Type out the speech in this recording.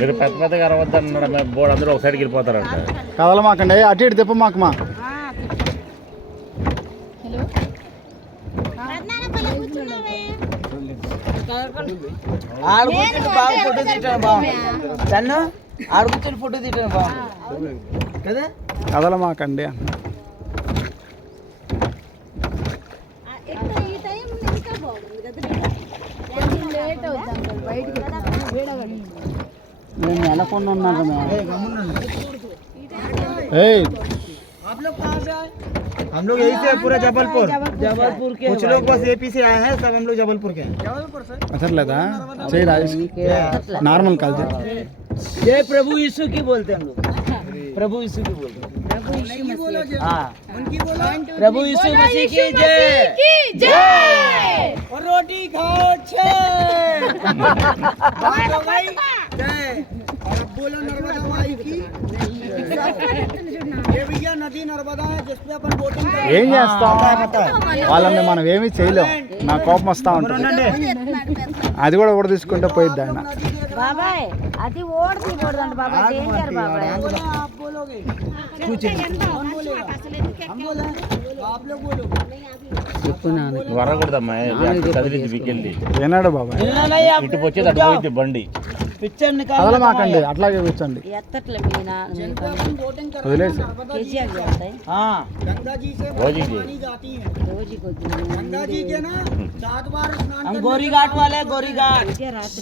మీరు పెద్ద పెద్దగా అరవద్దు అన్నాడు బోర్డు అందరూ ఒక సైడ్కి వెళ్ళిపోతారంట. కదలమాకండి, అటు ఇటు తిప్పమాక మా. ఆడుకుంటే బాగా ఫోటో తీయటం బాగుంది. తను ఆడుకుంటే ఫోటో తీయటం బాగుంది కదా. కదలమాకండి నేను నెలకొండ ఉన్నాను. आप लोग कहाँ से आए? हम लोग यही से पूरा जबलपुर के कुछ लोग बस एपी से आए हैं, सब हम लोग जबलपुर के हैं. जबलपुर से అసర్లేదా చేయి రాజేష్ నార్మల్ కాల్ చేయి. जय प्रभु यीशु की बोलते हैं हम लोग. प्रभु यीशु की बोलते हैं. हाँ, प्रभु यीशु मसीह की जय. और रोटी खाओ छे. बोलो नर्मदा माई की. ये भैया नदी नर्मदा है जिसपे अपन बोटिंग करते हैं. ఏం చేస్తాం, వాళ్ళని మనం ఏమీ చేయలేం. నా కోపం వస్తా ఉంటుంది. అది కూడా కూడా తీసుకుంటే పోయిద్ది ఆయన. బాబాయ్ అది ఓడి తీయకూడదండి బాబాయ్, డేంజర్ బాబాయ్. आप बोलोगे कुछ कौन बोलेगा? हम बोले आप लोग बोलो. నువ్వు అరగకూడదమ్మా, కదిలింది వీకెళ్ళి ఏనాడు బాబాయ్ ఇటు వచ్చేది అటు పోయింది బండి. पिक्चर निकाल. కదలమాకండి, అట్లాగే కూర్చోండి, ఎత్తట్లే మీనా వదిలేసి. కేజీఆర్ చేస్తాయి हाँ, गंगा जी से पानी जाती है. రోజుకి गंगा जी के ना 7 बार स्नान. हम गोरी घाट वाले, गोरी घाट. రాత్రి